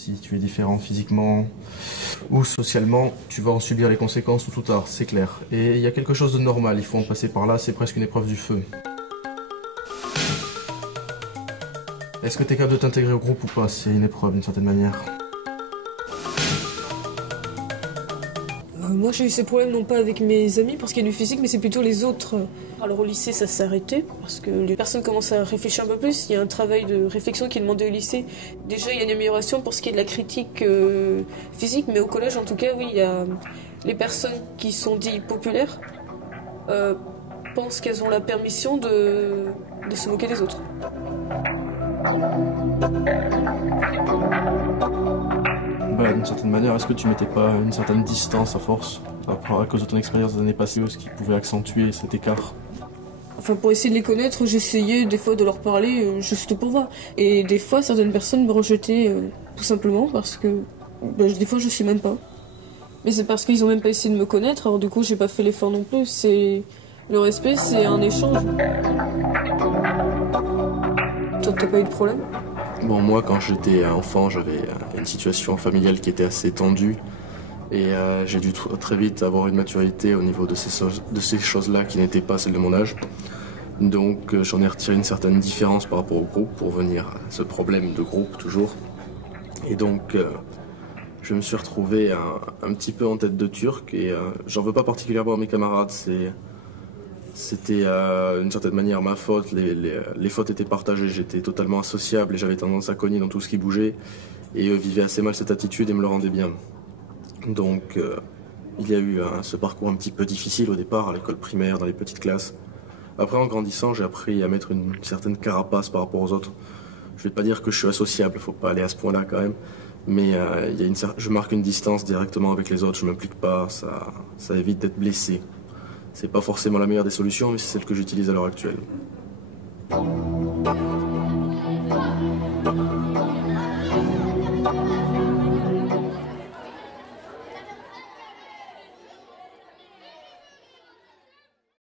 Si tu es différent physiquement ou socialement, tu vas en subir les conséquences tôt ou tard, c'est clair. Et il y a quelque chose de normal, il faut en passer par là, c'est presque une épreuve du feu. Est-ce que tu es capable de t'intégrer au groupe ou pas? C'est une épreuve d'une certaine manière. Moi j'ai eu ces problèmes non pas avec mes amis parce qu'il y a du physique, mais c'est plutôt les autres. Alors au lycée ça s'est arrêté parce que les personnes commencent à réfléchir un peu plus. Il y a un travail de réflexion qui est demandé au lycée. Déjà il y a une amélioration pour ce qui est de la critique physique, mais au collège en tout cas oui, il y a les personnes qui sont dites populaires pensent qu'elles ont la permission de se moquer des autres. Bah, d'une certaine manière, est-ce que tu mettais pas une certaine distance à force, à cause de ton expérience des années passées, ce qui pouvait accentuer cet écart? Enfin, pour essayer de les connaître, j'essayais des fois de leur parler juste pour voir. Et des fois, certaines personnes me rejetaient tout simplement parce que des fois, je sais même pas. Mais c'est parce qu'ils ont même pas essayé de me connaître, alors du coup, j'ai pas fait l'effort non plus. C'est le respect, c'est un échange. Toi, t'as pas eu de problème? Bon, moi, quand j'étais enfant, j'avais une situation familiale qui était assez tendue. Et j'ai dû très vite avoir une maturité au niveau de ces choses-là qui n'étaient pas celles de mon âge. Donc j'en ai retiré une certaine différence par rapport au groupe pour venir à ce problème de groupe toujours. Et donc je me suis retrouvé un petit peu en tête de turc et j'en veux pas particulièrement à mes camarades. C'était d'une certaine manière ma faute, les fautes étaient partagées, j'étais totalement associable et j'avais tendance à cogner dans tout ce qui bougeait. Et eux vivaient assez mal cette attitude et me le rendaient bien. Donc il y a eu ce parcours un petit peu difficile au départ, à l'école primaire, dans les petites classes. Après, en grandissant, j'ai appris à mettre une certaine carapace par rapport aux autres. Je vais pas dire que je suis associable, faut pas aller à ce point-là quand même. Mais je marque une distance directement avec les autres, je m'implique pas, ça évite d'être blessé. C'est pas forcément la meilleure des solutions, mais c'est celle que j'utilise à l'heure actuelle.